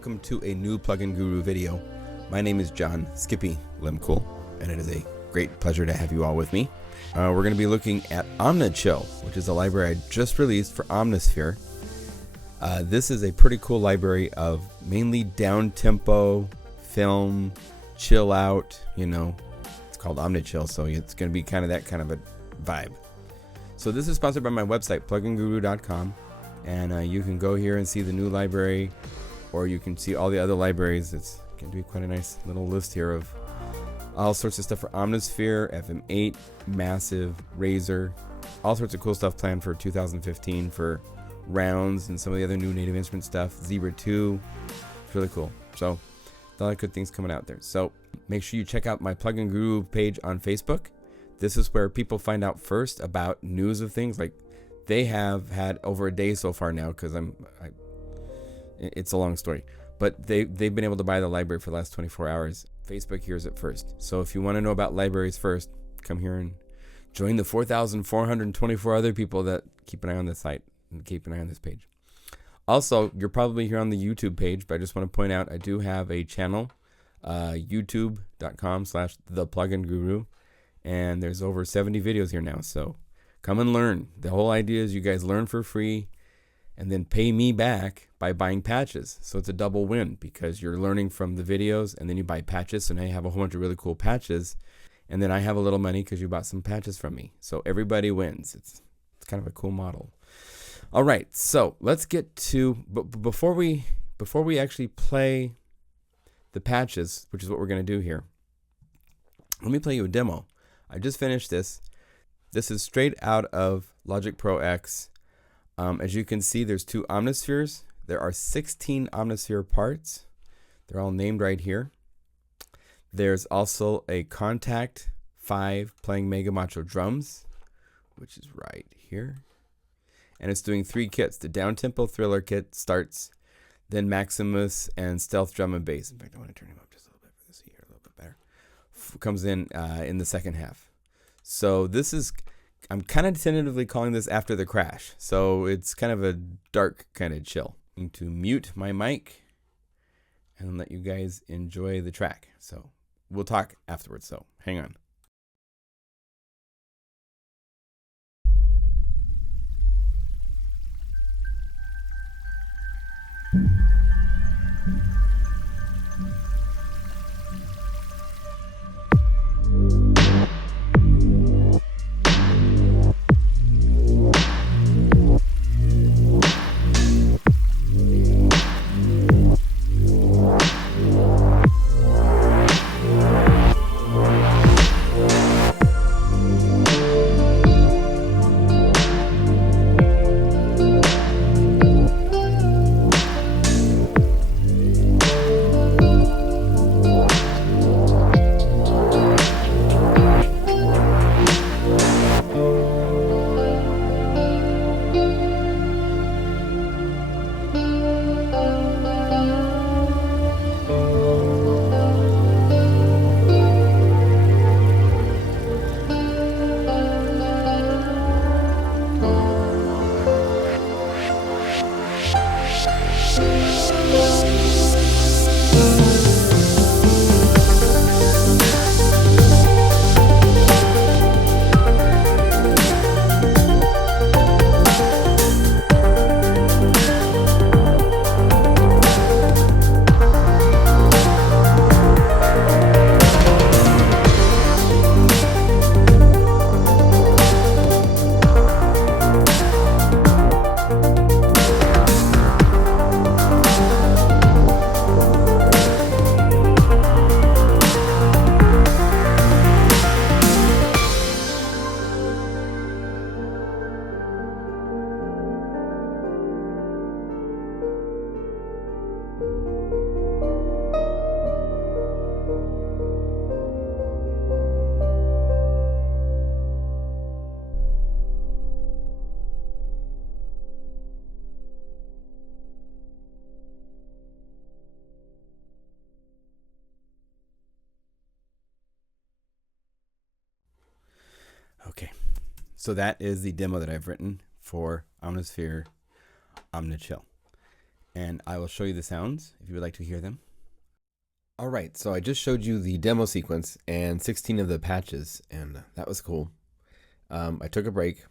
welcome to a new Plugin Guru video. My name is John Skippy Limcool, and it is a great pleasure to have you all with me. We're going to be looking at OmniChill, which is a library I just released for Omnisphere. This is a pretty cool library of mainly down-tempo, film, chill out, it's called OmniChill, so it's going to be kind of that kind of a vibe. So this is sponsored by my website, pluginguru.com, and you can go here and see the new library, or you can see all the other libraries. It's going to be quite a nice little list here of all sorts of stuff for Omnisphere, FM8, Massive, Razor, all sorts of cool stuff planned for 2015 for rounds and some of the other new native instrument stuff. Zebra 2, it's really cool. So a lot of good things coming out there. So make sure you check out my Plugin Guru page on Facebook. This is where people find out first about news of things. Like they have had over a day so far now, because it's a long story, but they've been able to buy the library for the last 24 hours. Facebook hears it first. So if you want to know about libraries first, come here and join the 4,424 other people that keep an eye on this site and keep an eye on this page. Also, you're probably here on the YouTube page, but I just want to point out I do have a channel, youtube.com/thepluginguru, and there's over 70 videos here now. So come and learn. The whole idea is you guys learn for free and then pay me back by buying patches. So it's a double win, because you're learning from the videos and then you buy patches. So now you have a whole bunch of really cool patches, and then I have a little money because you bought some patches from me. So everybody wins. It's kind of a cool model. All right, so let's get to, but before we actually play the patches, which is what we're going to do here, let me play you a demo. I just finished this. This is straight out of Logic Pro X. As you can see, there's two Omnispheres. There are 16 Omnisphere parts. They're all named right here. There's also a Contact 5 playing Mega Macho drums, which is right here. And it's doing 3 kits. The downtempo thriller kit starts, then Maximus and stealth drum and bass. In fact, I want to turn him up just a little bit for this to hear a little bit better. Comes in the second half. So this is, I'm kind of tentatively calling this After the Crash. So it's kind of a dark kind of chill. I'm going to mute my mic and let you guys enjoy the track. So we'll talk afterwards. So hang on. Okay, so that is the demo that I've written for Omnisphere OmniChill. and I will show you the sounds if you would like to hear them. All right, so I just showed you the demo sequence and 16 of the patches, and that was cool. I took a break.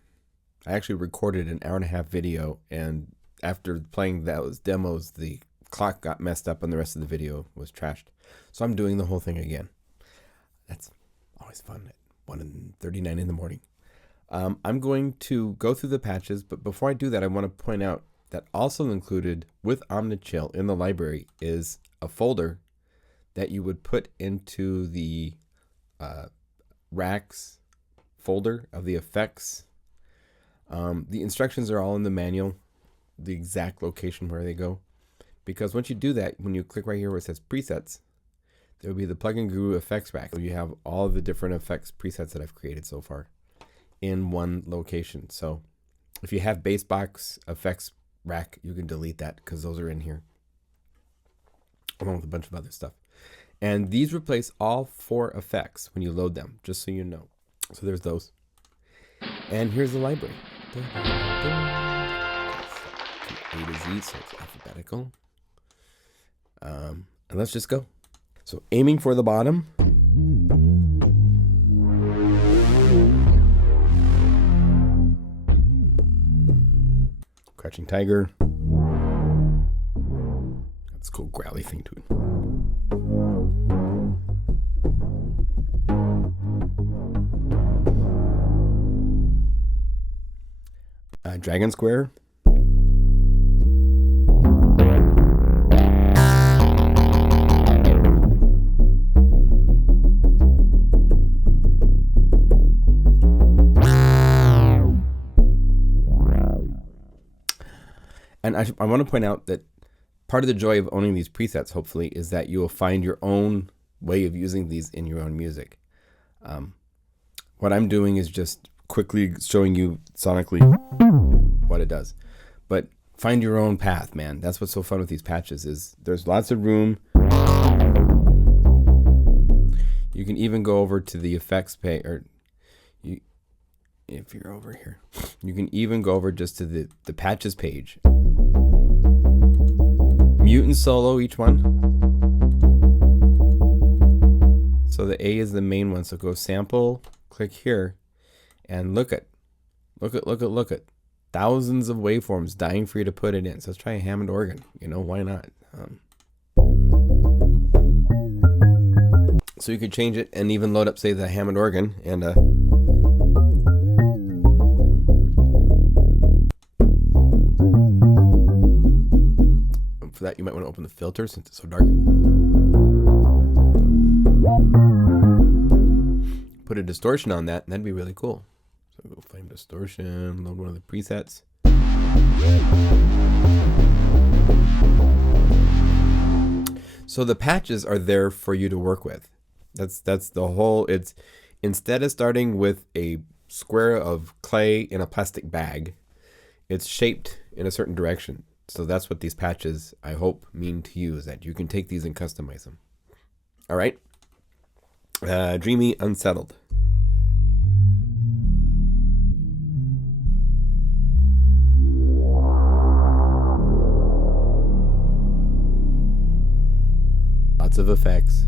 I actually recorded an hour-and-a-half video, and after playing those demos, the clock got messed up and the rest of the video was trashed. So I'm doing the whole thing again. That's always fun at 1:39 in the morning. I'm going to go through the patches, but before I do that, I want to point out that also included with OmniChill in the library is a folder that you would put into the racks folder of the effects. The instructions are all in the manual, the exact location where they go. Because once you do that, when you click right here where it says presets, there will be the Plugin Guru effects rack. So you have all the different effects presets that I've created so far in one location. So if you have Basebox effects rack, you can delete that because those are in here, along with a bunch of other stuff. And these replace all 4 effects when you load them, just so you know. So there's those. And here's the library. A to Z, so it's alphabetical. And let's just go. So aiming for the bottom. Crouching Tiger. That's a cool growly thing to it. Dragon Square. And I want to point out that part of the joy of owning these presets, hopefully, is that you will find your own way of using these in your own music. What I'm doing is just quickly showing you sonically what it does. But find your own path, man. That's what's so fun with these patches is there's lots of room. You can even go over to the effects page, or if you're over here, you can even go over just to the patches page. Mute and solo each one. So the A is the main one. So go sample, click here, and look at thousands of waveforms dying for you to put it in. So let's try a Hammond organ. You know, why not? So you could change it and even load up, say, the Hammond organ, and for that you might want to open the filter since it's so dark. Put a distortion on that, and that'd be really cool. So we'll find distortion, load one of the presets. So the patches are there for you to work with. That's the whole. It's instead of starting with a square of clay in a plastic bag, it's shaped in a certain direction. So that's what these patches, I hope, mean to you, is that you can take these and customize them. All right. Dreamy Unsettled. Lots of effects.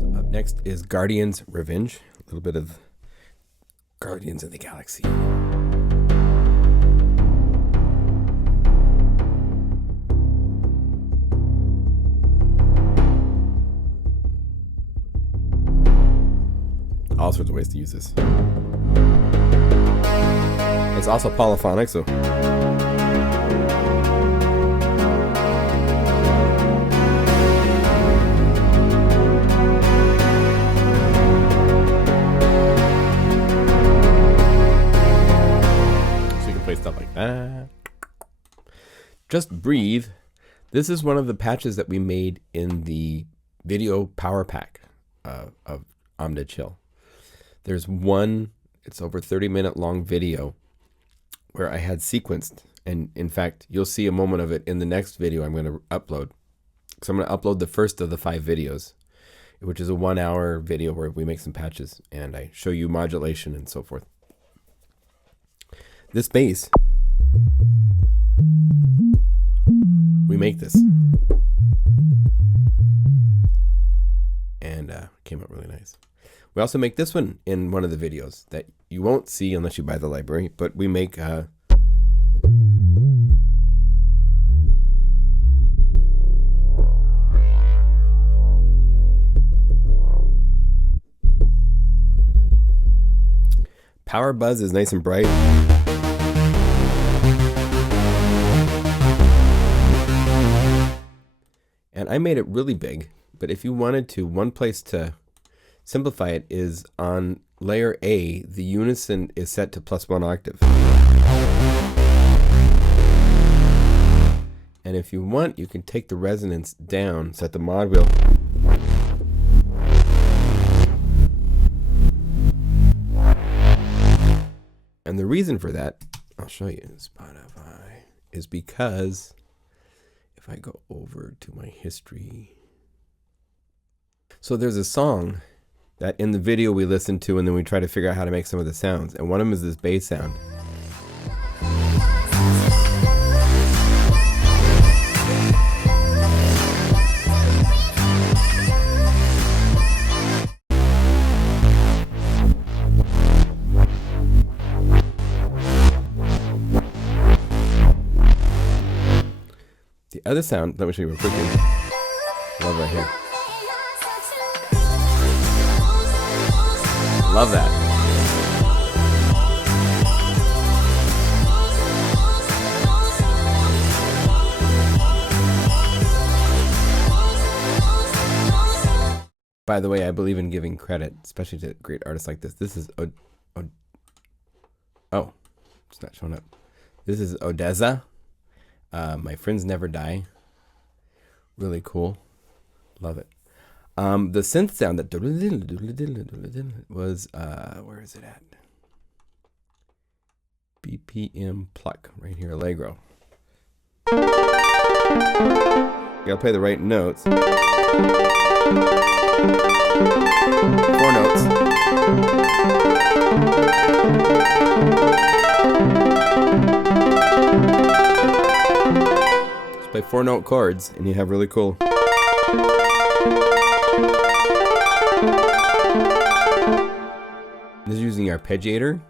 So up next is Guardian's Revenge. A little bit of Guardians of the Galaxy. All sorts of ways to use this. It's also polyphonic, so stuff like that. Just Breathe. This is one of the patches that we made in the video power pack of OmniChill. There's one, it's over 30-minute long video where I had sequenced, and in fact, you'll see a moment of it in the next video I'm going to upload. So I'm going to upload the first of the 5 videos, which is a 1-hour video where we make some patches and I show you modulation and so forth. This bass, we make this. And came out really nice. We also make this one in one of the videos that you won't see unless you buy the library, but we make power buzz is nice and bright. And I made it really big, but if you wanted to, one place to simplify it is on layer A, the unison is set to +1 octave. And if you want, you can take the resonance down, set the mod wheel. And the reason for that, I'll show you in Spotify, is because if I go over to my history. So there's a song that in the video we listen to, and then we try to figure out how to make some of the sounds. And one of them is this bass sound. The other sound, let me show you real quickly. Love right here. Love that. By the way, I believe in giving credit, especially to great artists like this. This is oh, it's not showing up. This is Odessa. My Friends Never Die. Really cool. Love it. The synth sound that was, where is it at? BPM pluck, right here, Allegro. You gotta play the right notes. 4 notes. Just play 4-note chords and you have really cool. This is using the arpeggiator.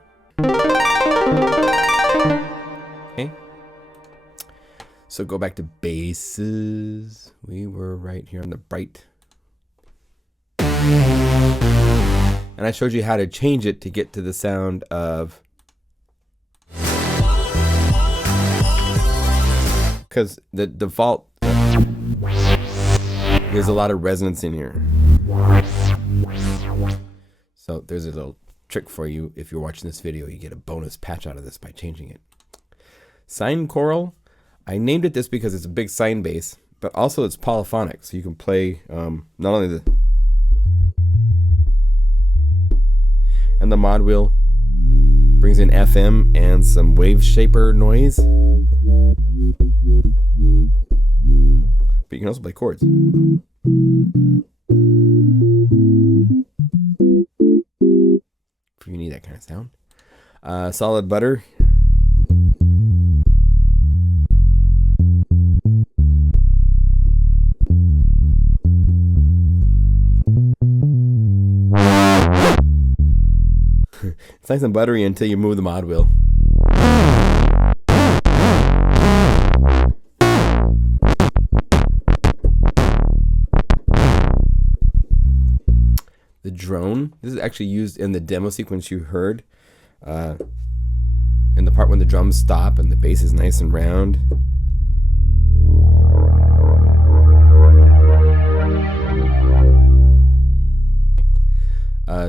Okay. So go back to basses. We were right here on the bright. And I showed you how to change it to get to the sound of, because the default, there's a lot of resonance in here. So there's a little trick for you. If you're watching this video, you get a bonus patch out of this by changing it. Sine choral, I named it this because it's a big sine bass, but also it's polyphonic, so you can play not only the, and the mod wheel brings in FM and some wave shaper noise, but you can also play chords. If you need that kind of sound. Solid butter. It's nice and buttery until you move the mod wheel. The drone, this is actually used in the demo sequence you heard. In the part when the drums stop and the bass is nice and round.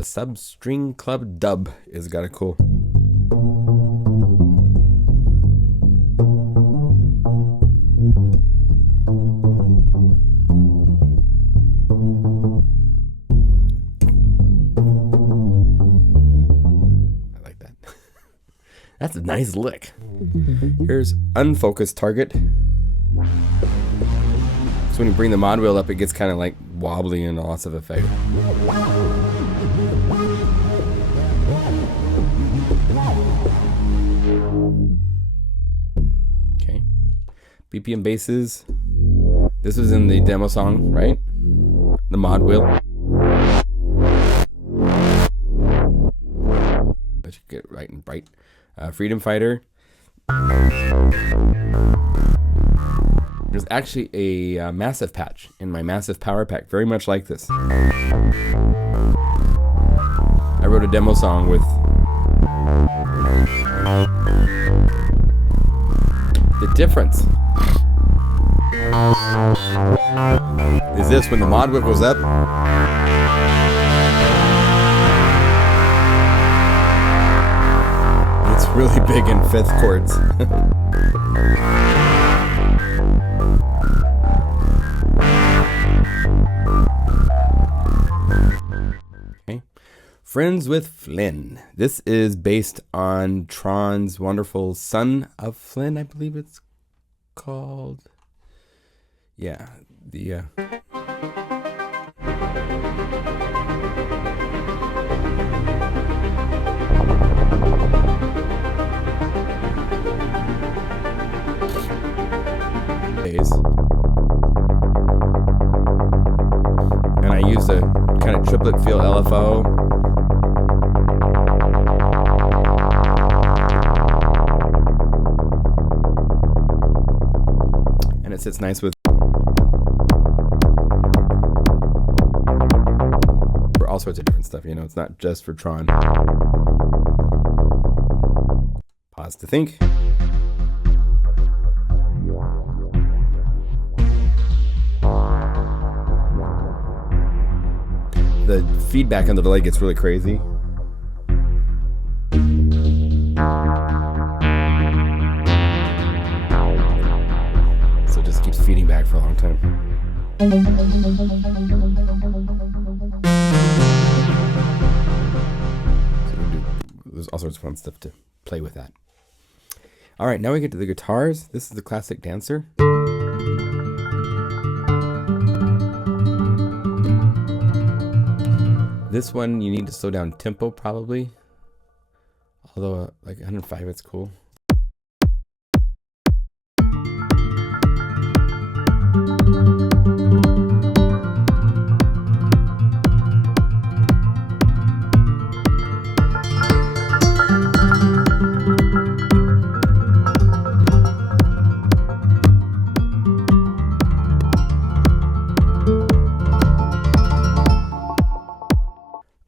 Substring Club Dub has got a cool. I like that. That's a nice lick. Here's Unfocused Target. So when you bring the mod wheel up, it gets kind of like wobbly and lots of effect. BPM basses. This was in the demo song, right? The mod wheel. Let's get right and bright. Freedom Fighter. There's actually a massive patch in my massive power pack, very much like this. I wrote a demo song with the difference is this: when the mod whip goes up, it's really big in fifth chords. Okay. Friends with Flynn. This is based on Tron's wonderful Son of Flynn, I believe it's called. Yeah, the and I used a kind of triplet feel LFO. And it sits nice with for all sorts of different stuff, you know, it's not just for Tron. Pause to think. The feedback on the delay gets really crazy. So it just keeps feeding back for a long time. So there's all sorts of fun stuff to play with that. All right, now we get to the guitars. This is the classic Dancer. This one you need to slow down tempo probably, although like 105 it's cool.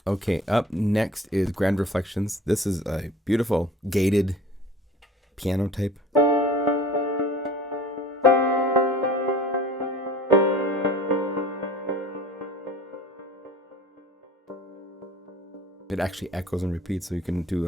Okay, up next is Grand Reflections. This is a beautiful gated piano type. It actually echoes and repeats, so you can do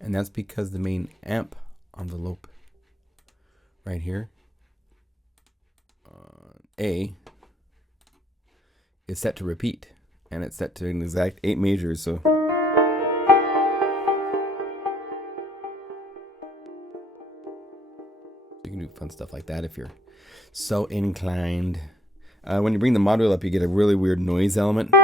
and that's because the main amp envelope right here, A, is set to repeat, and it's set to an exact 8 majors, so you can do fun stuff like that if you're so inclined. When you bring the module up, you get a really weird noise element.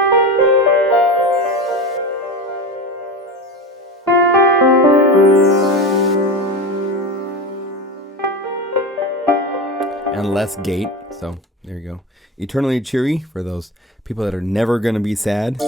And less gate, so there you go. Eternally cheery for those people that are never going to be sad.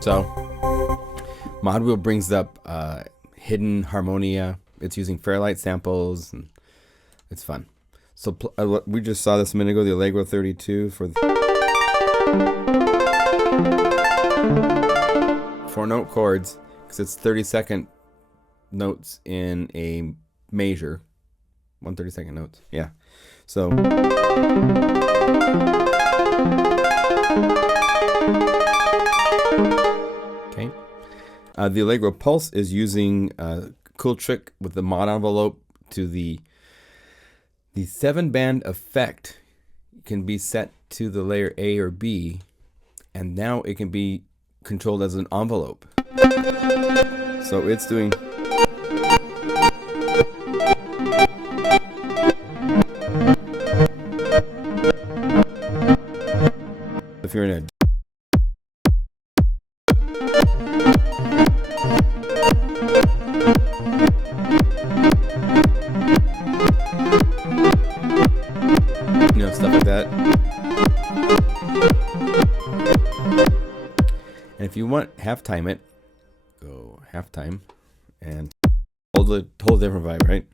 So, Mod Wheel brings up hidden harmonia. It's using Fairlight samples, and it's fun. So we just saw this a minute ago, the Allegro 32 for the 4-note chords, because it's 30-second notes in a measure. 1 30-second notes, yeah. So The Allegro Pulse is using a cool trick with the mod envelope to the 7-band effect can be set to the layer A or B, and now it can be controlled as an envelope. So it's doing if you're in a stuff like that. And if you want halftime it, go halftime and hold a whole different vibe, right?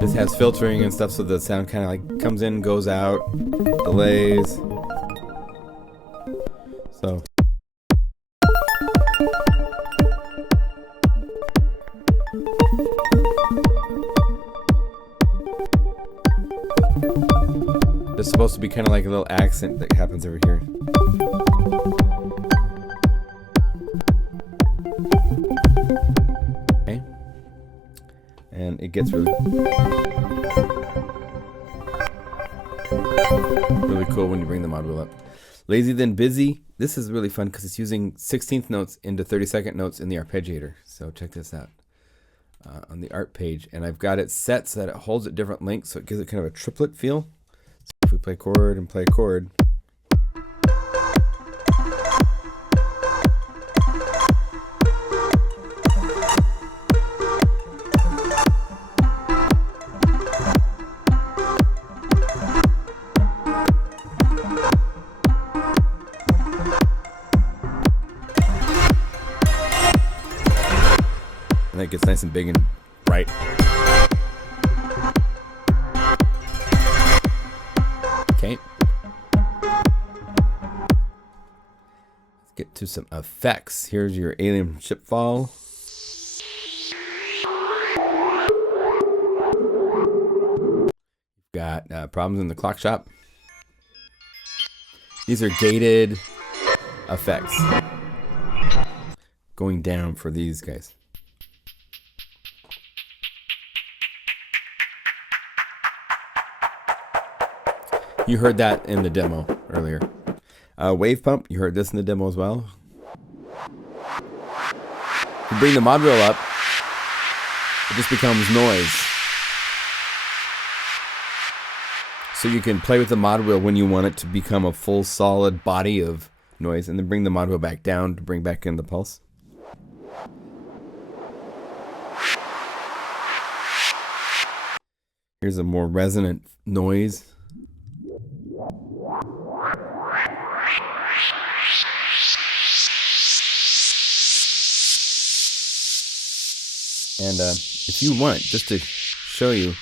This has filtering and stuff, so the sound kind of like comes in, goes out, delays. So there's supposed to be kind of like a little accent that happens over here. Okay. And it gets really cool when you bring the mod wheel up. Lazy Then Busy. This is really fun because it's using 16th notes into 32nd notes in the arpeggiator. So check this out on the art page. And I've got it set so that it holds at different lengths, so it gives it kind of a triplet feel. So if we play chord and play a chord, and it gets nice and big and bright. Okay. Let's get to some effects. Here's your alien ship fall. Got problems in the clock shop. These are gated effects. Going down for these guys. You heard that in the demo earlier. Wave pump, you heard this in the demo as well. You bring the mod wheel up, it just becomes noise. So you can play with the mod wheel when you want it to become a full solid body of noise, and then bring the mod wheel back down to bring back in the pulse. Here's a more resonant noise. And if you want, just to show you,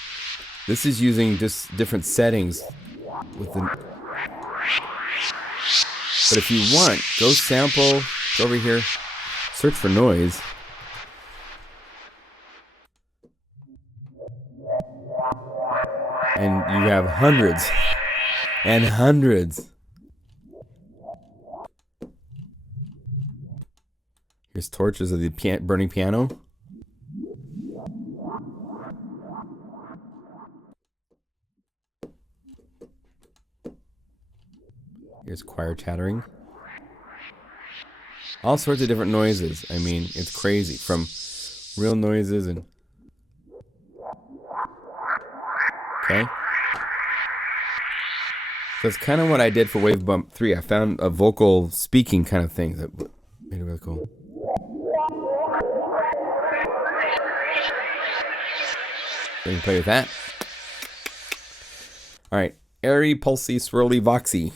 this is using just different settings with the. But if you want, go sample, go over here, search for noise. And you have hundreds and hundreds. Here's torches of the burning piano. Here's choir chattering. All sorts of different noises. I mean, it's crazy. From real noises and... Okay. So it's kind of what I did for Wave Bump 3. I found a vocal speaking kind of thing that made it really cool. So you can play with that. Alright. Airy, pulsy, swirly, voxy.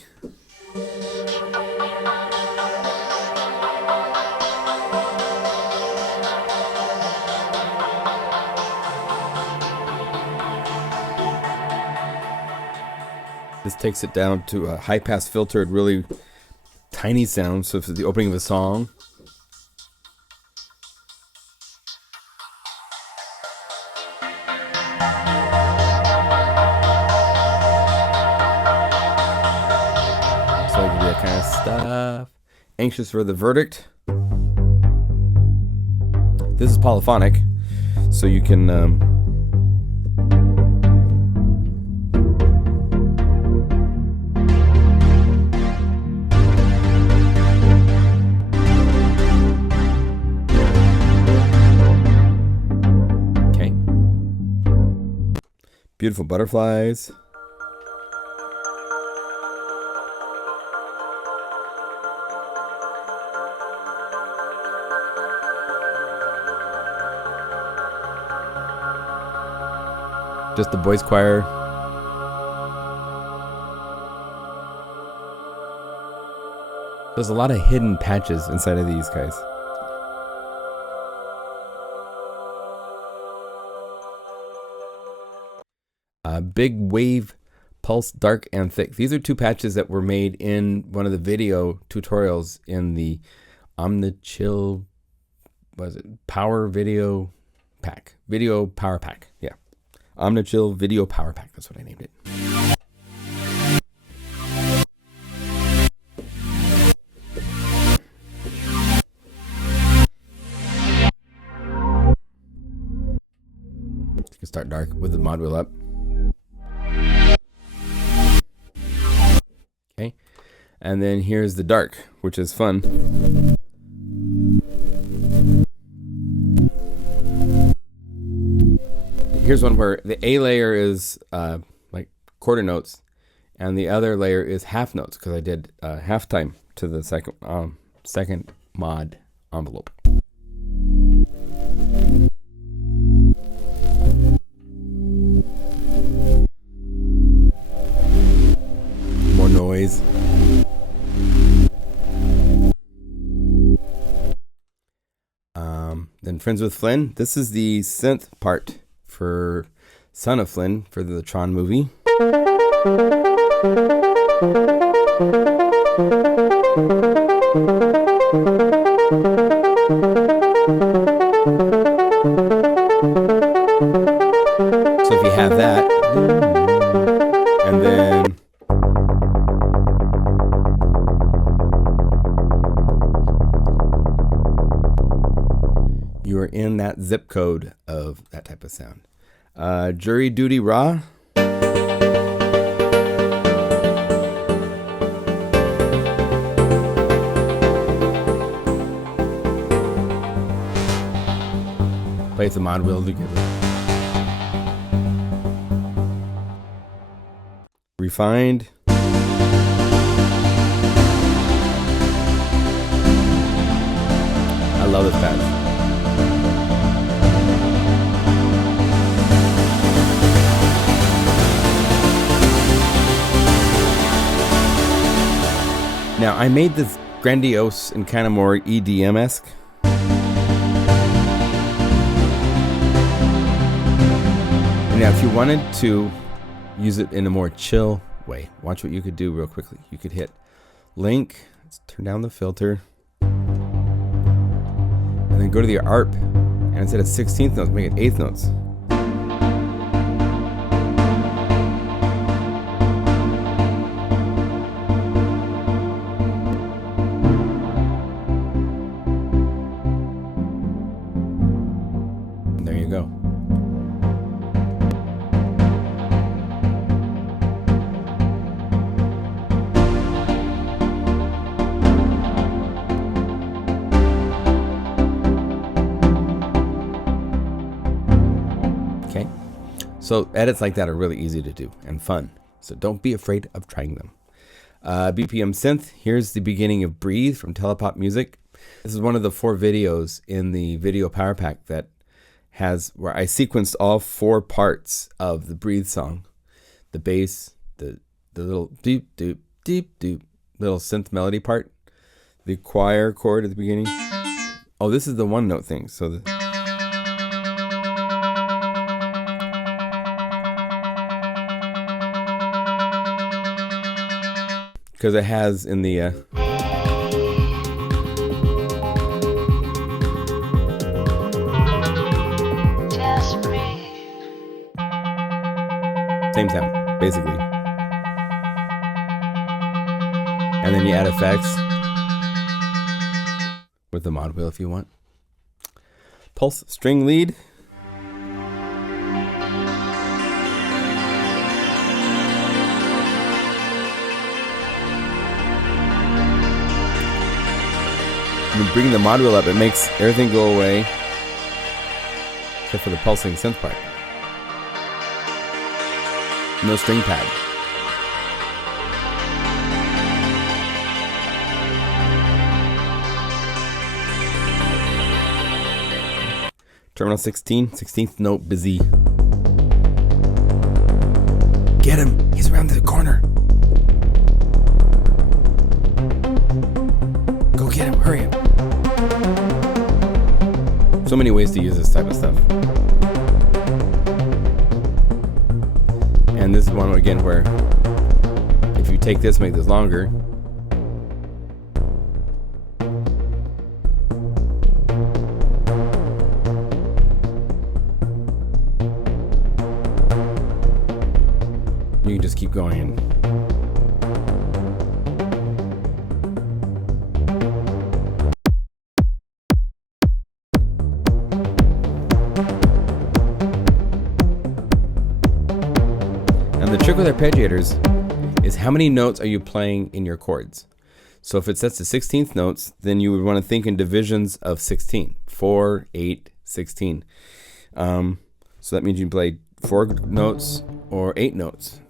This takes it down to a high-pass filtered, really tiny sound. So if it's the opening of a song. best stuff. Anxious for the verdict. This is polyphonic, so you can okay. Beautiful butterflies. Just the boys choir. There's a lot of hidden patches inside of these guys. Big wave, pulse, dark and thick. These are two patches that were made in one of the video tutorials in the OmniChill, what is it? Power Video Pack. Video Power Pack. Yeah. OmniChill Video Power Pack. That's what I named it. You can start dark with the mod wheel up. Okay. And then here's the dark, which is fun. Here's one where the A layer is like quarter notes, and the other layer is half notes because I did halftime to the second mod envelope. More noise. Then Friends with Flynn. This is the synth part for Son of Flynn for the Tron movie. So if you have that, and then you are in that zip code of that type of sound. Jury Duty Raw. Play the mod wheel together. Refined. I love this patch. Now, I made this grandiose and kind of more EDM-esque. Now, if you wanted to use it in a more chill way, watch what you could do real quickly. You could hit link, let's turn down the filter, and then go to the ARP, and instead of 16th notes, make it 8th notes. There you go. Okay, so edits like that are really easy to do and fun. So don't be afraid of trying them. BPM Synth, here's the beginning of Breathe from Telepop Music. This is one of the 4 videos in the Video Power Pack that has where I sequenced all 4 parts of the Breathe song. The bass, the little deep doop, deep doop, little synth melody part, the choir chord at the beginning. Oh, this is the one note thing. So because it has in the same sound, basically. And then you add effects with the mod wheel if you want. Pulse string lead. When you bring the mod wheel up, it makes everything go away except for the pulsing synth part. No string pad. Terminal 16, 16th note busy. Get him! He's around the corner. Go get him, hurry up. So many ways to use this type of stuff. And this is one again where if you take this, make this longer. You can just keep going. And the trick with arpeggiators is how many notes are you playing in your chords. So if it sets to 16th notes, then you would want to think in divisions of 16. 4, 8, 16. So that means you play 4 notes or 8 notes.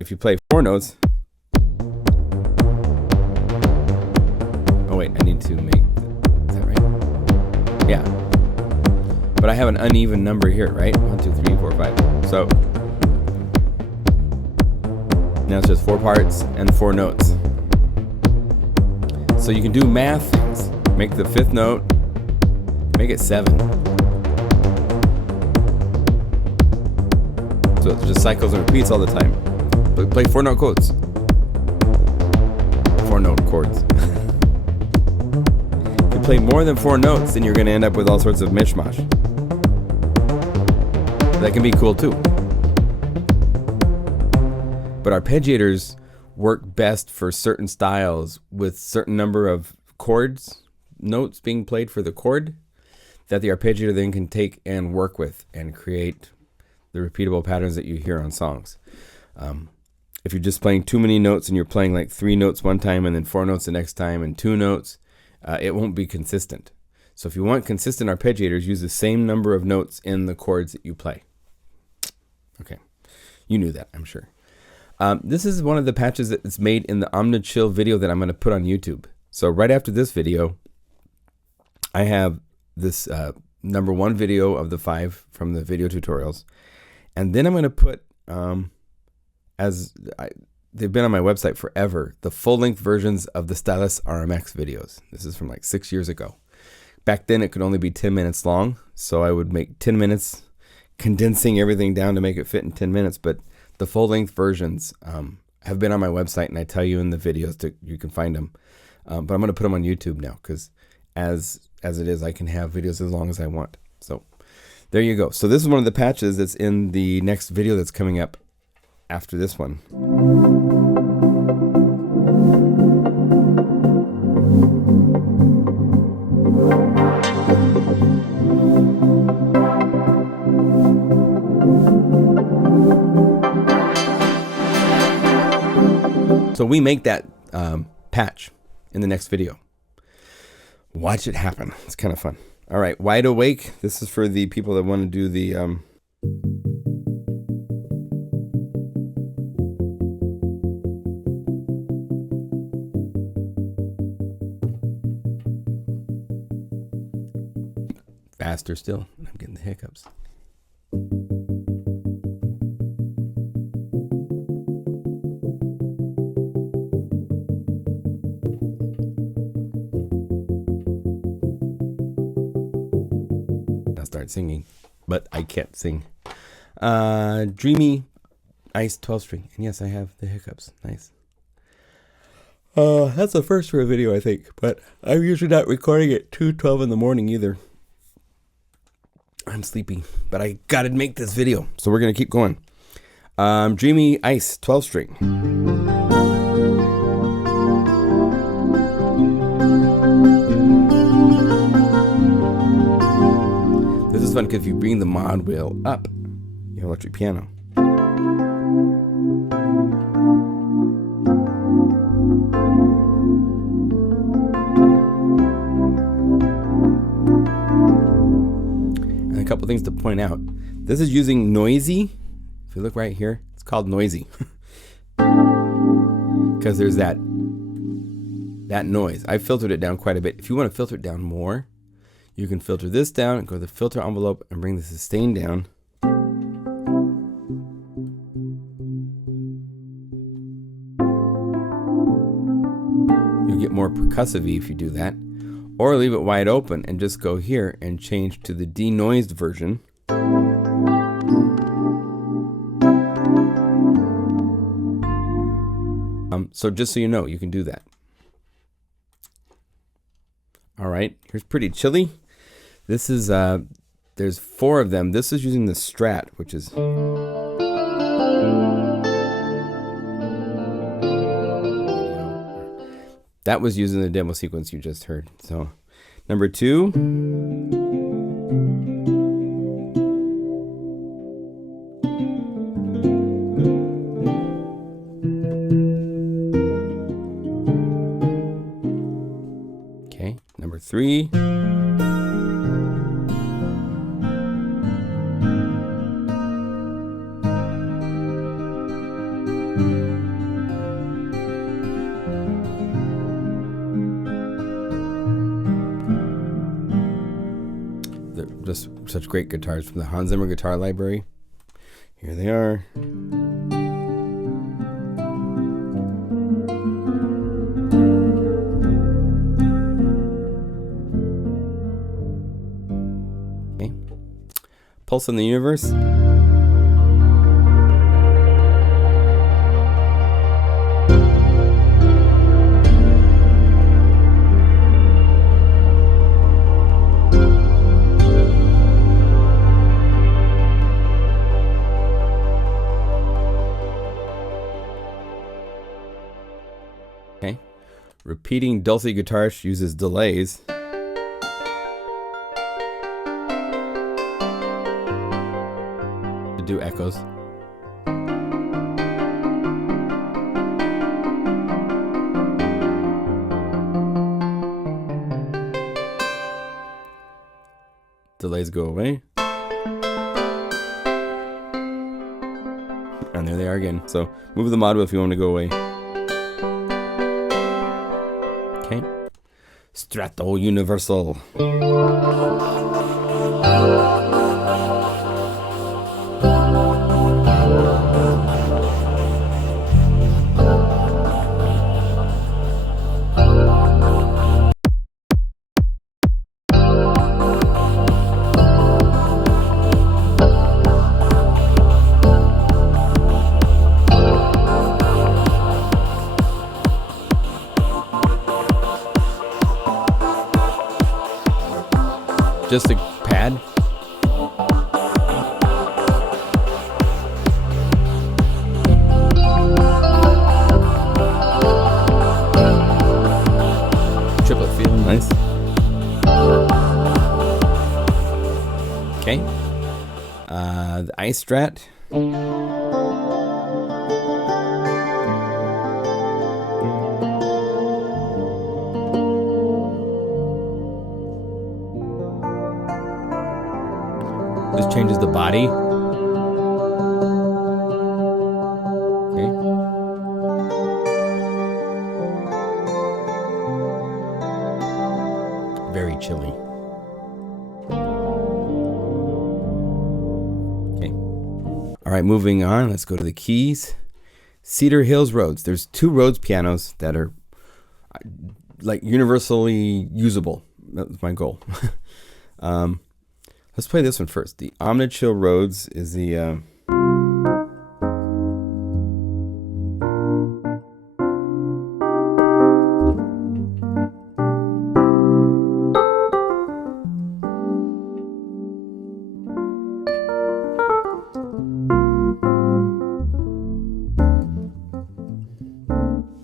If you play 4 notes, oh wait, I need to make, is that right? Yeah. But I have an uneven number here, right? 1, 2, 3, 4, 5. So now it's just 4 parts and 4 notes. So you can do math things. Make the 5th note, make it 7. So it just cycles and repeats all the time. But play 4 note chords. 4 note chords. If you play more than 4 notes, then you're going to end up with all sorts of mishmash. That can be cool too. But arpeggiators work best for certain styles with certain number of chords, notes being played for the chord that the arpeggiator then can take and work with and create the repeatable patterns that you hear on songs. If you're just playing too many notes and you're playing like 3 notes one time and then 4 notes the next time and 2 notes, it won't be consistent. So if you want consistent arpeggiators, use the same number of notes in the chords that you play. Okay, you knew that, I'm sure. This is one of the patches that's made in the OmniChill video that I'm going to put on YouTube. So right after this video, I have this number 1 video of the 5 from the video tutorials. And then I'm going to put, they've been on my website forever, the full-length versions of the Stylus RMX videos. This is from like 6 years ago. Back then it could only be 10 minutes long, so I would make 10 minutes, condensing everything down to make it fit in 10 minutes. But the full-length versions have been on my website, and I tell you in the videos you can find them. But I'm going to put them on YouTube now because as it is, I can have videos as long as I want. So there you go. So this is one of the patches that's in the next video that's coming up after this one. So we make that patch in the next video. Watch it happen. It's kind of fun. All right, Wide Awake. This is for the people that want to do the faster still. I'm getting the hiccups. Start singing, but I can't sing. Dreamy Ice 12 string, and yes, I have the hiccups. Nice. That's the first for a video, I think, but I'm usually not recording at 2:12 in the morning either. I'm sleepy, but I gotta make this video, so we're gonna keep going. Dreamy Ice 12 string. fun because if you bring the mod wheel up, you have electric piano. And a couple things to point out. This is using noisy. If you look right here, it's called noisy. Because there's that noise. I filtered it down quite a bit. If you want to filter it down more, you can filter this down, go to the filter envelope, and bring the sustain down. You'll get more percussive-y if you do that. Or leave it wide open and just go here and change to the denoised version. So just so you know, you can do that. All right, here's Pretty Chilly. This is, there's 4 of them. This is using the Strat, which is... That was using the demo sequence you just heard. So, number 2. Number 3. They're just such great guitars from the Hans Zimmer guitar library. Here they are. Pulse in the Universe. Okay. Repeating dulcie guitar uses delays. Do echoes. Delays go away. And there they are again. So move the mod wheel if you want to go away. Okay. Strato Universal. Just a pad. Triplet feel, nice. Okay. The Ice Strat. This changes the body. Okay. Very chilly. Okay. All right, moving on. Let's go to the keys. Cedar Hills Rhodes. There's 2 Rhodes pianos that are like universally usable. That's my goal. Let's play this one first. The OmniChill Rhodes is the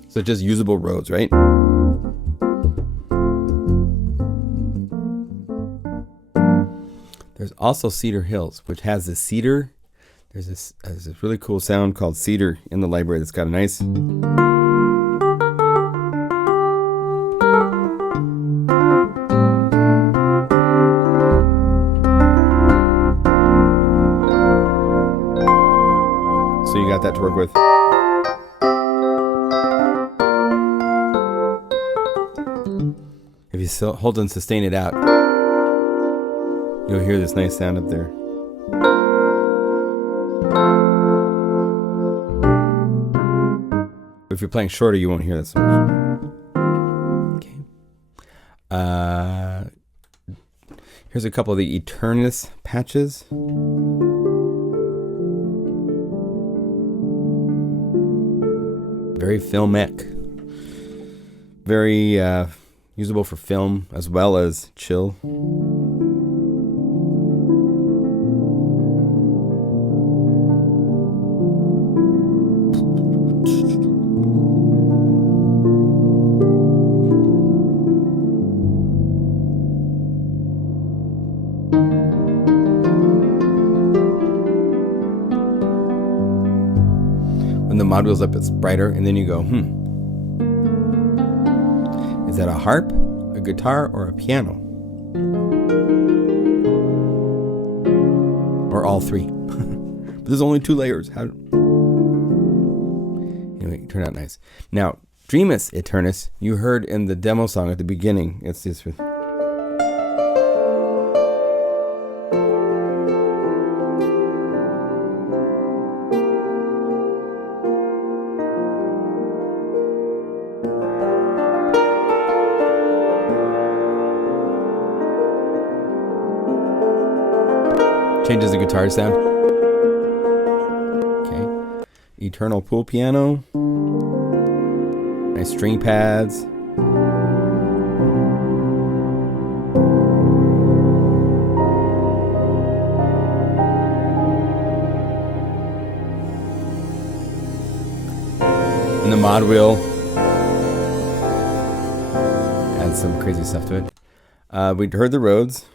so just usable Rhodes, right? There's also Cedar Hills, which has the cedar. There's this really cool sound called cedar in the library that's got a nice... So you got that to work with. If you still hold and sustain it out, you'll hear this nice sound up there. If you're playing shorter, you won't hear that so much. Okay. Here's a couple of the Adventurous patches. Very filmic. Very usable for film as well as chill. When the mod wheel's up, it's brighter, and then you go, is that a harp, a guitar, or a piano? Or all three? But there's only 2 layers. How? Anyway, it turned out nice. Now, Dreamus Eternus, you heard in the demo song at the beginning. It's this with... Changes the guitar sound. Okay. Eternal pool piano. Nice string pads. And the mod wheel adds some crazy stuff to it. We heard the Rhodes.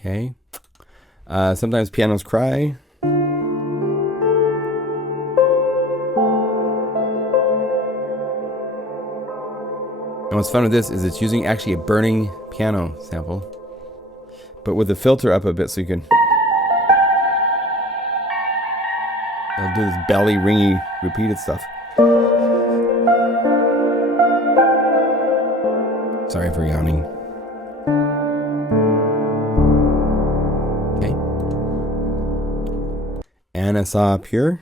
Okay. Sometimes pianos cry. And what's fun with this is it's using actually a burning piano sample, but with the filter up a bit so you can... It'll do this belly ringy repeated stuff. Sorry for yawning. Anasa Pure.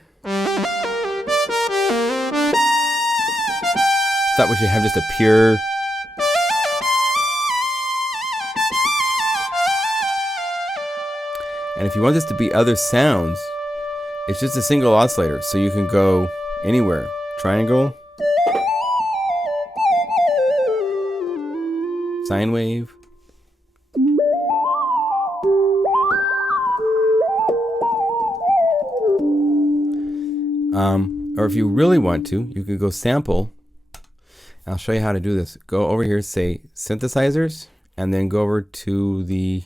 Thought we should have just a pure. And if you want this to be other sounds, it's just a single oscillator, so you can go anywhere. Triangle, sine wave. Or if you really want to, you could go sample. I'll show you how to do this. Go over here, say synthesizers, and then go over to the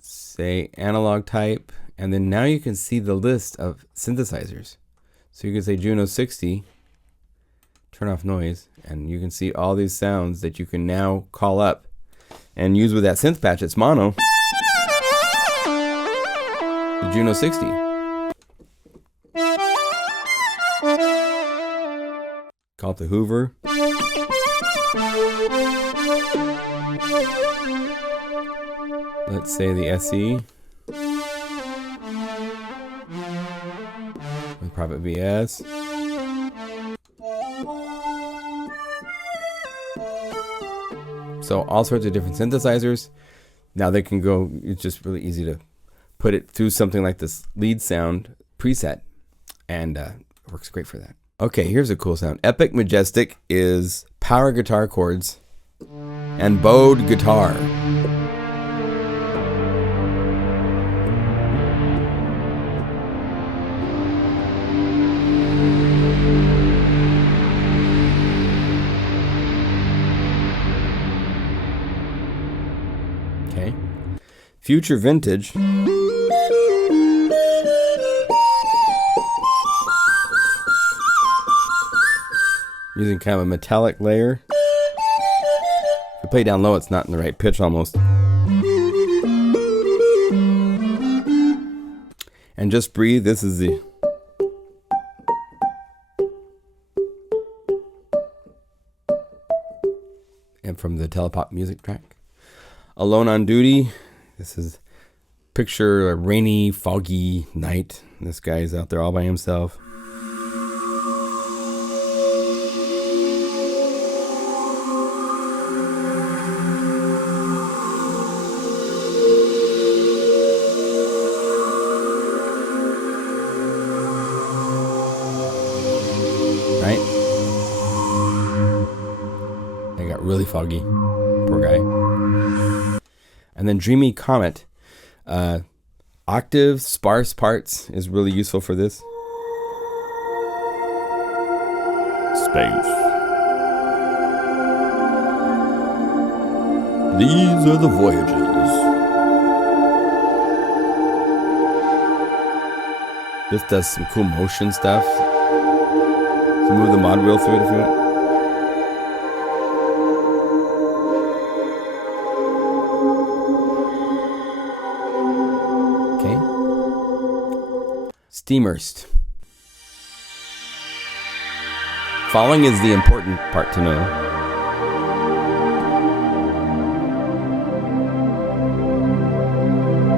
say analog type, and then now you can see the list of synthesizers. So you can say Juno 60, turn off noise, and you can see all these sounds that you can now call up and use with that synth patch. It's mono. The Juno 60. Call it the Hoover. Let's say the SE. With Prophet VS. So all sorts of different synthesizers. Now they can go, it's just really easy to put it through something like this lead sound preset, and it works great for that. Okay, here's a cool sound. Epic Majestic is power guitar chords and bowed guitar. Okay. Future Vintage. Using kind of a metallic layer. If you play down low, it's not in the right pitch almost. And Just Breathe, this is the... and from the Telepop music track. Alone on Duty, this is picture a rainy, foggy night. This guy's out there all by himself. Right? They got really foggy. Poor guy. And then Dreamy Comet. Octave, sparse parts is really useful for this. Space. These are the voyages. This does some cool motion stuff. So move the mod wheel through it if you want. Steamers. Following is the important part to know.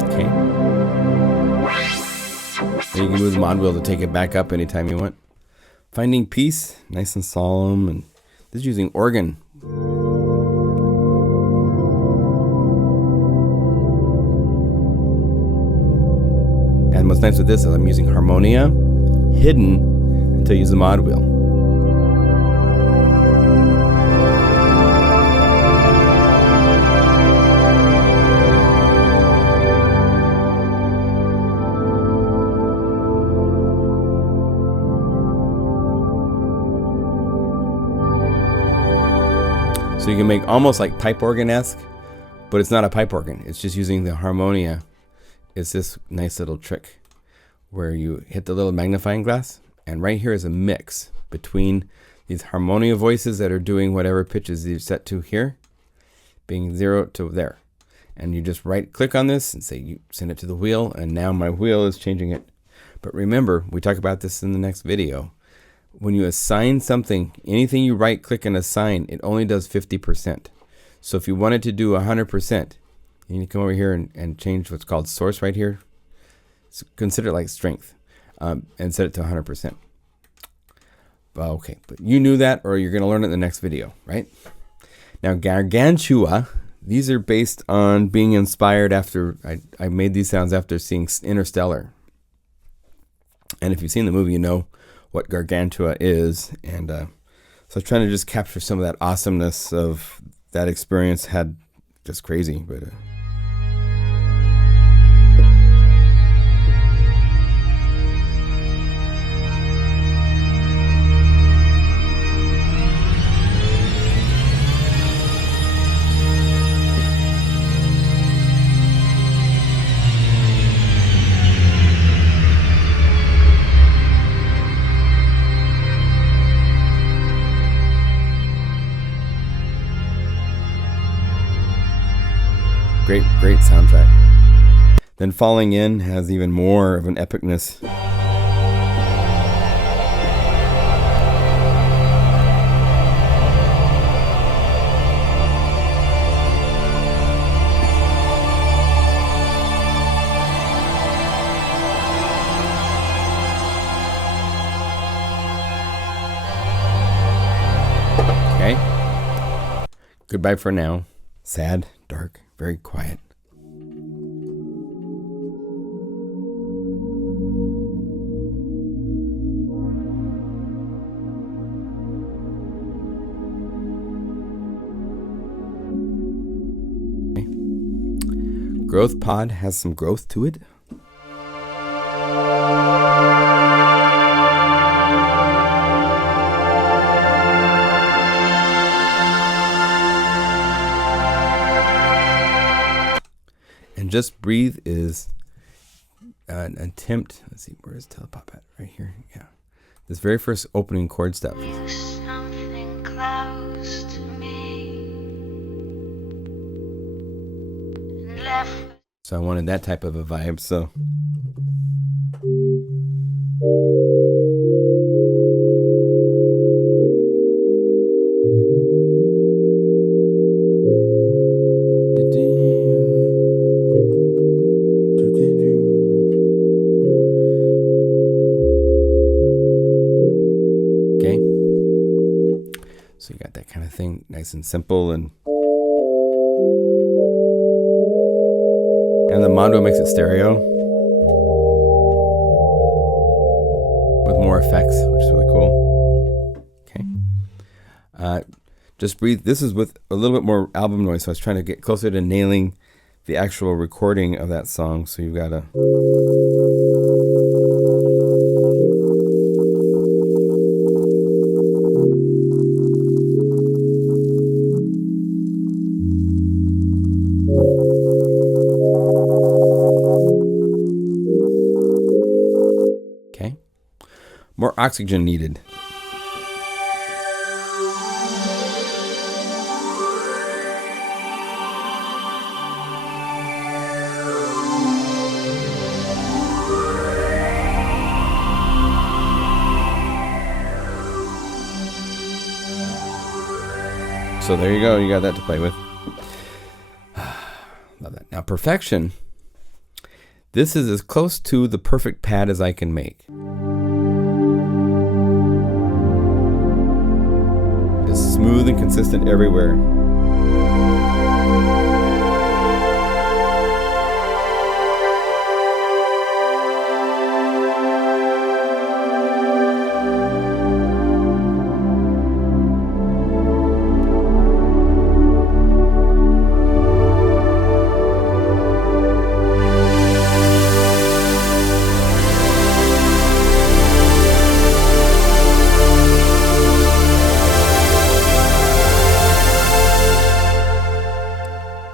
Okay. And you can move the mod wheel to take it back up anytime you want. Finding Peace, nice and solemn, and this is using organ. And what's nice with this is I'm using harmonia hidden until I use the mod wheel. So you can make almost like pipe organ-esque, but it's not a pipe organ. It's just using the harmonia. It's this nice little trick where you hit the little magnifying glass, and right here is a mix between these harmonia voices that are doing whatever pitches you've set to here, being 0 to there. And you just right click on this and say you send it to the wheel, and now my wheel is changing it. But remember, we talk about this in the next video. When you assign something, anything you right click and assign, it only does 50%. So if you wanted to do 100%, you need to come over here and change what's called source right here. So consider it like strength, and set it to 100%. Well, okay, but you knew that, or you're going to learn it in the next video, right? Now, Gargantua, these are based on being inspired after, I made these sounds after seeing Interstellar. And if you've seen the movie, you know what Gargantua is. And so I was trying to just capture some of that awesomeness of that experience. Had just crazy, but... Great soundtrack. Then Falling In has even more of an epicness. Okay. Goodbye for now. Sad, dark, very quiet. Growth Pod has some growth to it. And Just Breathe is an attempt. Let's see, where is Telepop at? Right here. Yeah. This very first opening chord stuff. Something close to me. Left. So I wanted that type of a vibe. So. Okay. So you got that kind of thing, nice and simple, and the mondo makes it stereo with more effects, which is really cool. Okay. Just Breathe. This is with a little bit more album noise, so I was trying to get closer to nailing the actual recording of that song. So you've got to. Okay. More oxygen needed. So there you go. You got that to play with. Love that. Now, perfection. This is as close to the perfect pad as I can make. Just smooth and consistent everywhere.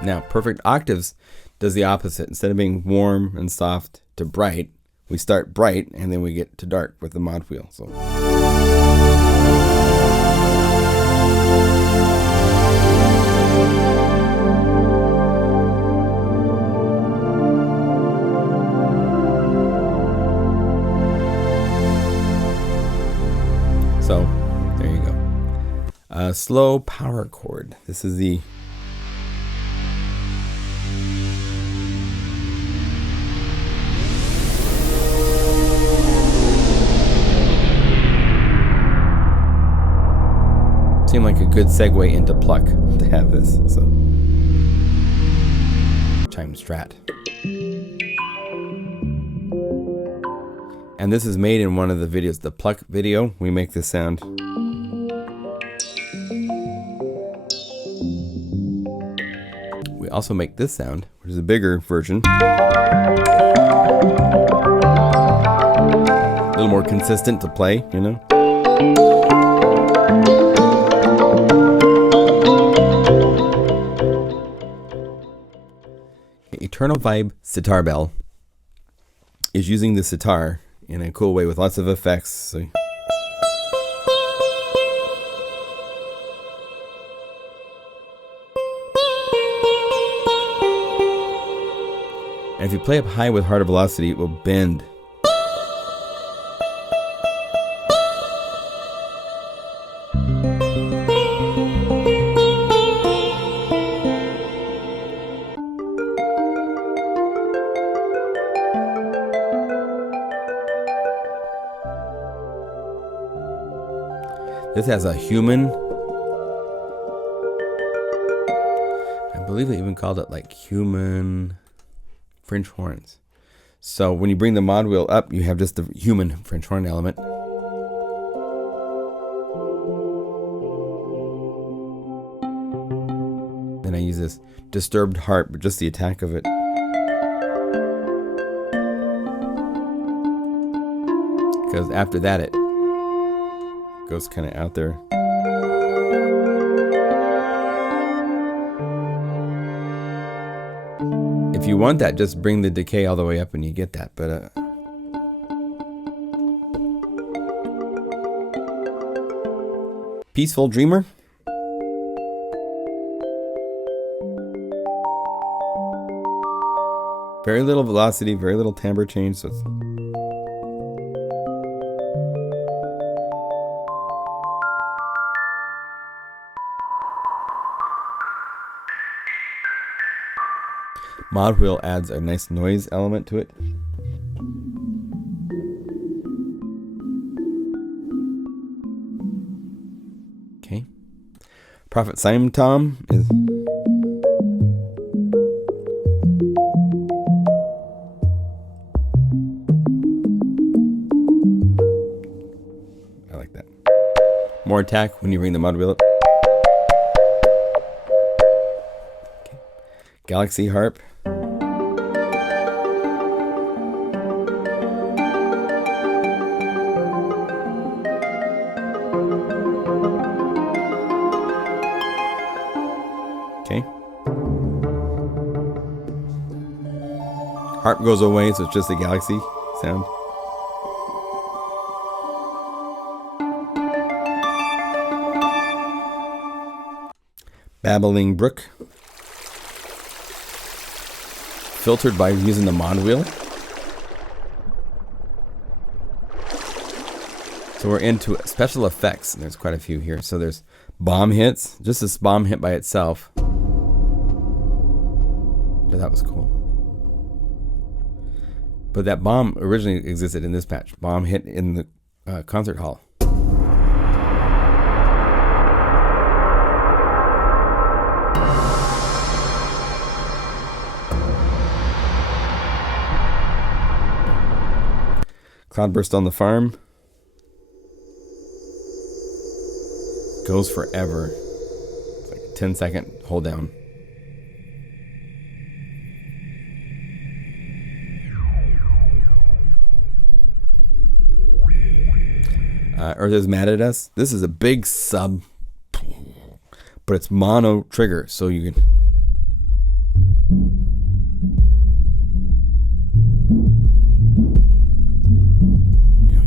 Now, perfect octaves does the opposite. Instead of being warm and soft to bright, we start bright and then we get to dark with the mod wheel. So. So, there you go. Slow power chord. This is the seemed like a good segue into pluck to have this. So chime strat. And this is made in one of the videos, the pluck video. We make this sound. We also make this sound, which is a bigger version. A little more consistent to play, you know? Eternal Vibe sitar bell is using the sitar in a cool way with lots of effects. So. And if you play up high with harder velocity, it will bend. This has a human. I believe they even called it like human French horns. So when you bring the mod wheel up, you have just the human French horn element. Then I use this disturbed harp, but just the attack of it. Because after that, it goes kind of out there. If If you want that, just bring the decay all the way up and you get that. But Peaceful Dreamer. Very little velocity, very little timbre change. So it's Mod Wheel adds a nice noise element to it. Okay. Prophet Simon Tom is I like that. More attack when you bring the Mod Wheel up. Okay. Galaxy Harp. Okay. Harp goes away, so it's just a galaxy sound. Babbling Brook. Filtered by using the Mod Wheel. So we're into special effects, and there's quite a few here. So there's bomb hits, just this bomb hit by itself. So that was cool. But that bomb originally existed in this patch. Bomb hit in the concert hall. Cloudburst on the Farm. Goes forever. It's like a 10-second hold down. Earth is Mad at Us. This is a big sub, but it's mono trigger, so you can.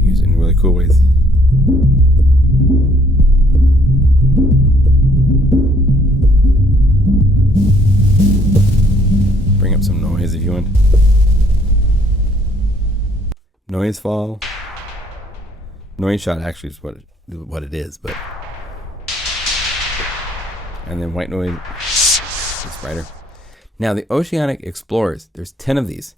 Use it in really cool ways. Bring up some noise if you want. Noise fall. Noise shot actually is what it is, but. And then white noise is brighter. Now the Oceanic Explorers, there's 10 of these,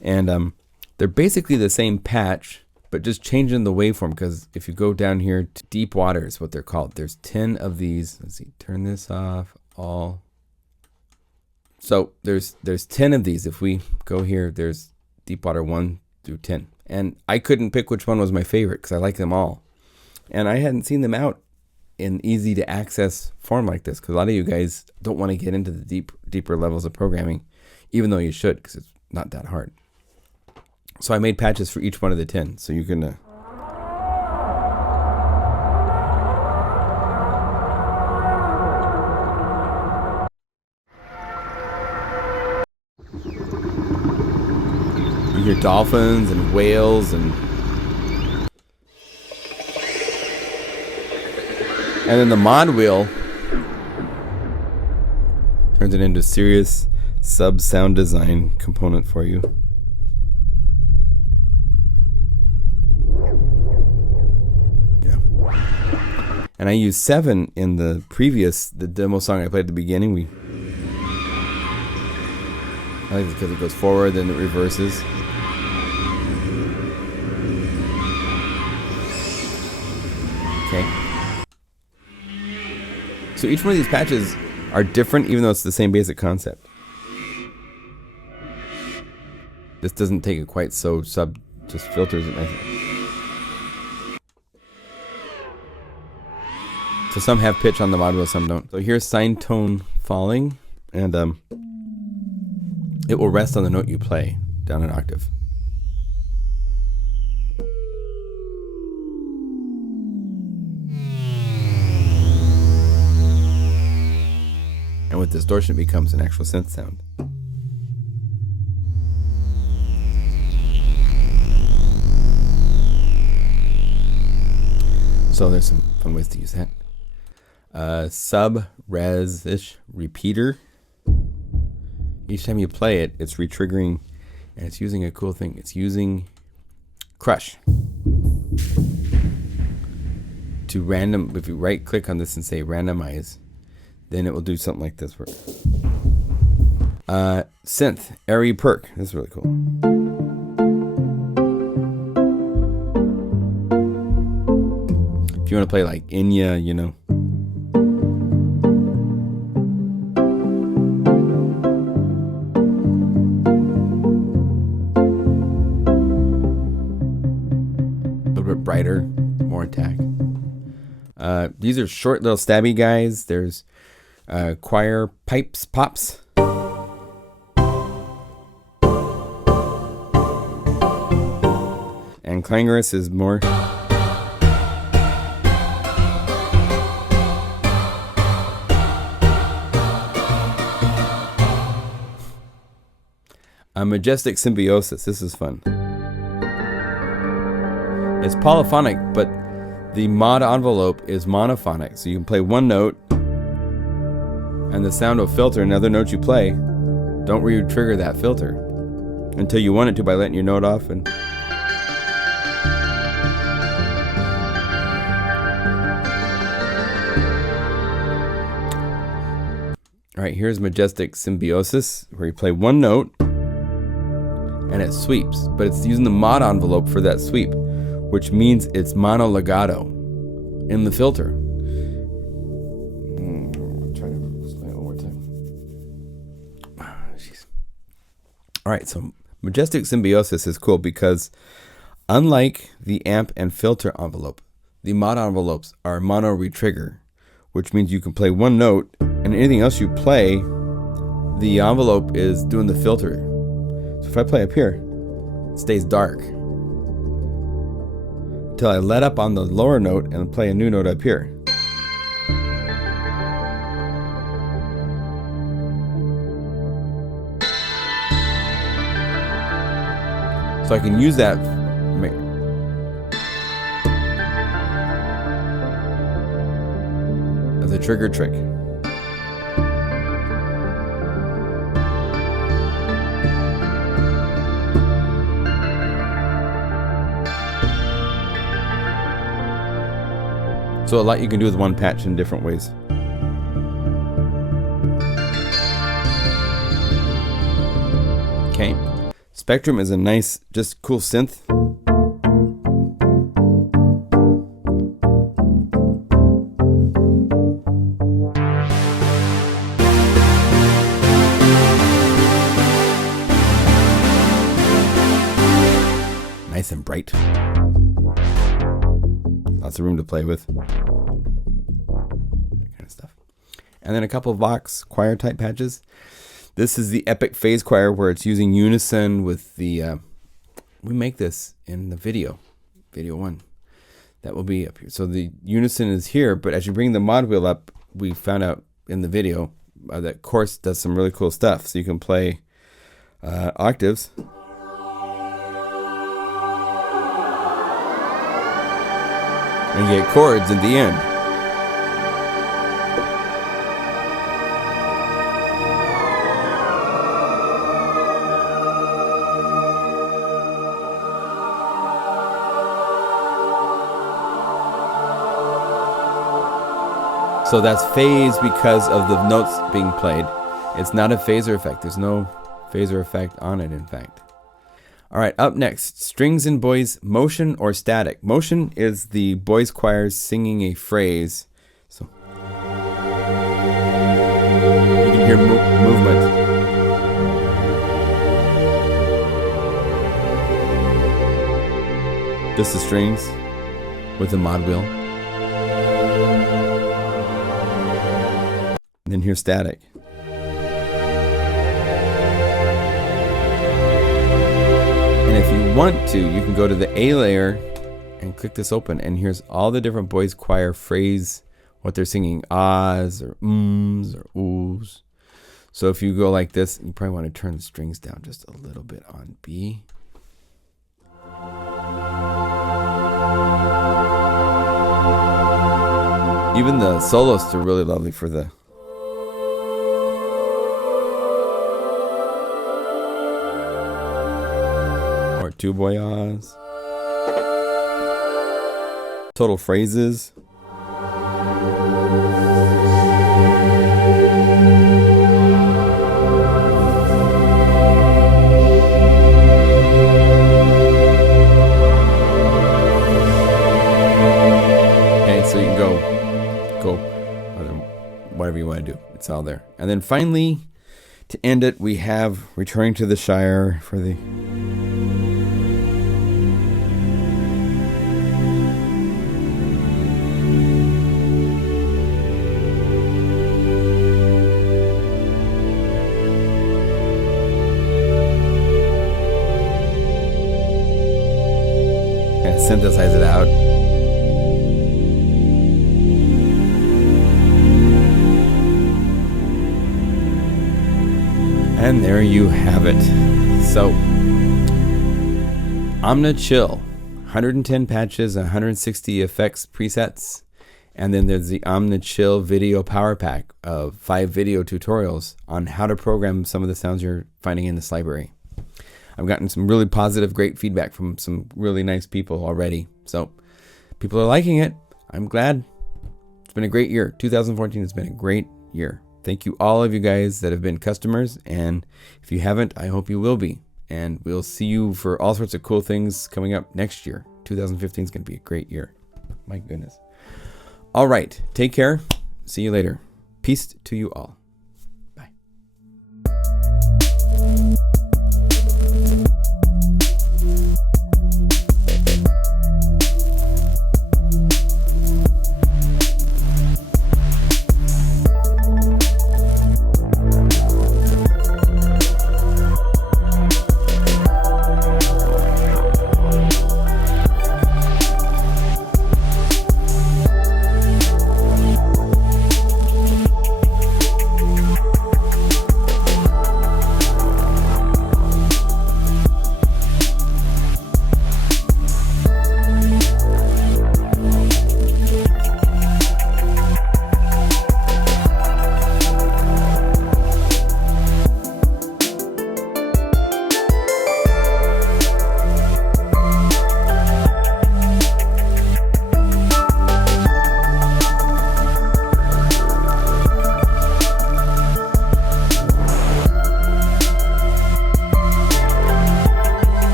and they're basically the same patch, but just changing the waveform, because if you go down here to deep water is what they're called. There's 10 of these. Let's see, turn this off, all. So there's 10 of these. If we go here, there's deep water 1 through 10. And I couldn't pick which one was my favorite because I like them all. And I hadn't seen them out in easy to access form like this, because a lot of you guys don't want to get into the deeper levels of programming, even though you should, because it's not that hard. So I made patches for each one of the 10, so you can you hear dolphins and whales and then the Mod Wheel turns it into a serious sub sound design component for you. And I used 7 in the demo song I played at the beginning. I like it because it goes forward, then it reverses. Okay. So each one of these patches are different, even though it's the same basic concept. This doesn't take it quite so just filters it nicely. So some have pitch on the Mod Wheel, some don't. So here's sine tone falling, and it will rest on the note you play down an octave. And with distortion, it becomes an actual synth sound. So there's some fun ways to use that. Sub res-ish repeater. Each time you play it, it's retriggering, and it's using a cool thing. It's using Crush to random. If you right click on this and say randomize, then it will do something like this. Synth airy perk. This is really cool. If you want to play like Inya, you know. A little bit brighter, more attack. These are short little stabby guys. There's choir pipes, pops. And clangorous is more. A majestic symbiosis. This is fun. It's polyphonic, but the mod envelope is monophonic. So you can play one note, and the sound will filter another note you play. Don't re-trigger that filter until you want it to by letting your note off. And all right, here's majestic symbiosis, where you play one note and it sweeps, but it's using the mod envelope for that sweep, which means it's mono legato in the filter. I'll try to explain it one more time. Jeez. All right, so majestic symbiosis is cool because unlike the amp and filter envelope, the mod envelopes are mono retrigger, which means you can play one note and anything else you play, the envelope is doing the filter. So if I play up here, it stays dark until I let up on the lower note and play a new note up here. So I can use that as a trigger trick. So a lot you can do with one patch in different ways. Okay. Spectrum is a nice, just cool synth. Nice and bright. Lots of room to play with. That kind of stuff. And then a couple of Vox choir type patches. This is the Epic Phase Choir, where it's using unison with the... we make this in the video 1. That will be up here. So the unison is here, but as you bring the mod wheel up, we found out in the video that Course does some really cool stuff. So you can play octaves. And you get chords at the end. So that's phase because of the notes being played. It's not a phaser effect. There's no phaser effect on it, in fact. All right, up next, strings and boys, motion or static. Motion is the boys choirs singing a phrase. So you can hear movement. Just the strings with the mod wheel. And then here's static. And if you want to, you can go to the A layer and click this open, and here's all the different boys choir phrase, what they're singing, ahs or ums or oohs. So if you go like this, you probably want to turn the strings down just a little bit on B. Even the soloists are really lovely for the... Or two boyas. Total phrases. So you can go whatever you want to do. It's all there. And then finally, to end it, we have Returning to the Shire for the... And synthesize it out. And there you have it. So, OmniChill, 110 patches, 160 effects presets, and then there's the OmniChill Video Power Pack of 5 video tutorials on how to program some of the sounds you're finding in this library. I've gotten some really positive, great feedback from some really nice people already. So, people are liking it. I'm glad. It's been a great year. 2014 has been a great year. Thank you, all of you guys that have been customers, and if you haven't, I hope you will be. And we'll see you for all sorts of cool things coming up next year. 2015 is going to be a great year. My goodness. All right, take care. See you later. Peace to you all.